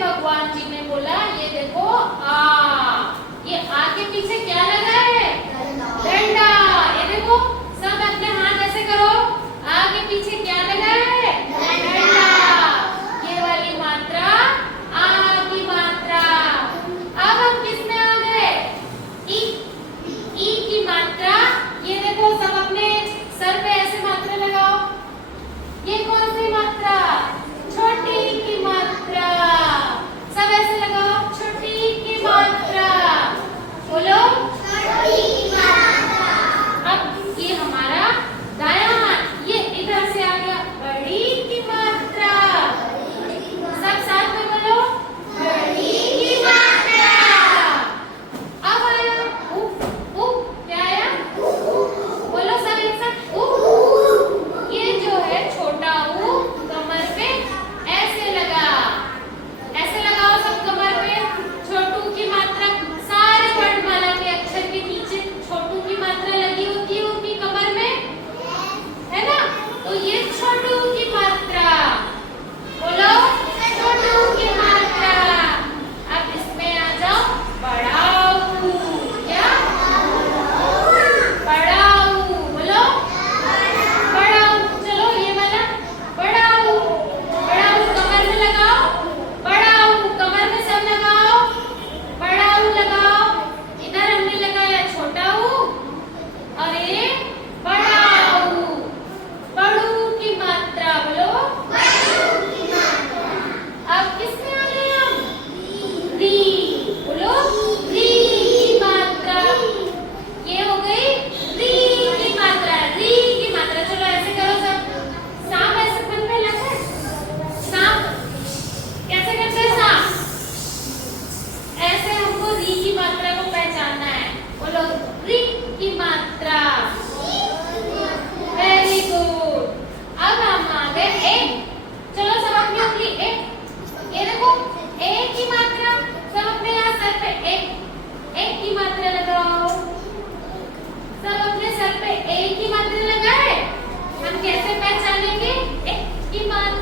भगवान जी ने बोला ये देखो ये आ के पीछे क्या लगा है? डंडा। ये देखो सब अपने हाथ ऐसे करो, आ के पीछे क्या लगा है? डंडा। ये वाली मात्रा आ की मात्रा। अब हम किस में आ गए? ई की मात्रा। ये देखो सब अपने सर पे ऐसे मात्रा लगाओ। ये कौन सी मात्रा? छोटी की मात्रा। सब ऐसे लगाओ, छोटी की मात्रा। बोलो छोटी की मात्रा। अब ये हमारा दायां हाथ, ये इधर से आ गया बड़ी की मात्रा। सब साथ में बोलो बड़ी की मात्रा। अब आया क्या आया? बोलो सब एक साथ ये जो है छोटा ऊ कमर पे ऐसे लगा। ऐसे लगाओ सब कमर पे। छोटू की मात्रा सारे वर्णमाला के अक्षर के नीचे छोटू की मात्रा लगी होती है उनकी कमर में, है ना? तो ये छोटू की मात्रा। बोलो छोटू की मात्रा। अब इसमें आ जाओ बड़ा ऊ। क्या? बड़ा ऊ। बोलो बड़ा ऊ। चलो ये वाला बड़ा ऊ। बड़ा ऊ कमर में लगाओ। बड़ा ऊ कमर में सब लगाओ। बड़ा ऊ लगाओ। इधर हमने लगाया छोटा ऊ और ये बड़ा ऊ। बड़ू की मात्रा। बोलो बड़ू की मात्रा। अब किसमें आ गए हम? री। बोलो री की मात्रा। ये हो गई री की मात्रा। री की मात्रा। चलो ऐसे करो सब। सांप ऐसे बन में लगता है। सांप कैसे करते हैं? सांप ऐसे हमको री की मात्रा को पहचानना है। बोलो री की मात्रा। Very good. अब हम आ गए ए। चलो सब अपनी उंगली ए। ये देखो ए की मात्रा। सब अपने यहाँ सर पे ए की मात्रा लगाओ। सब अपने सर पे ए की मात्रा लगाए। हम कैसे पहचानेंगे ए की मात्रा?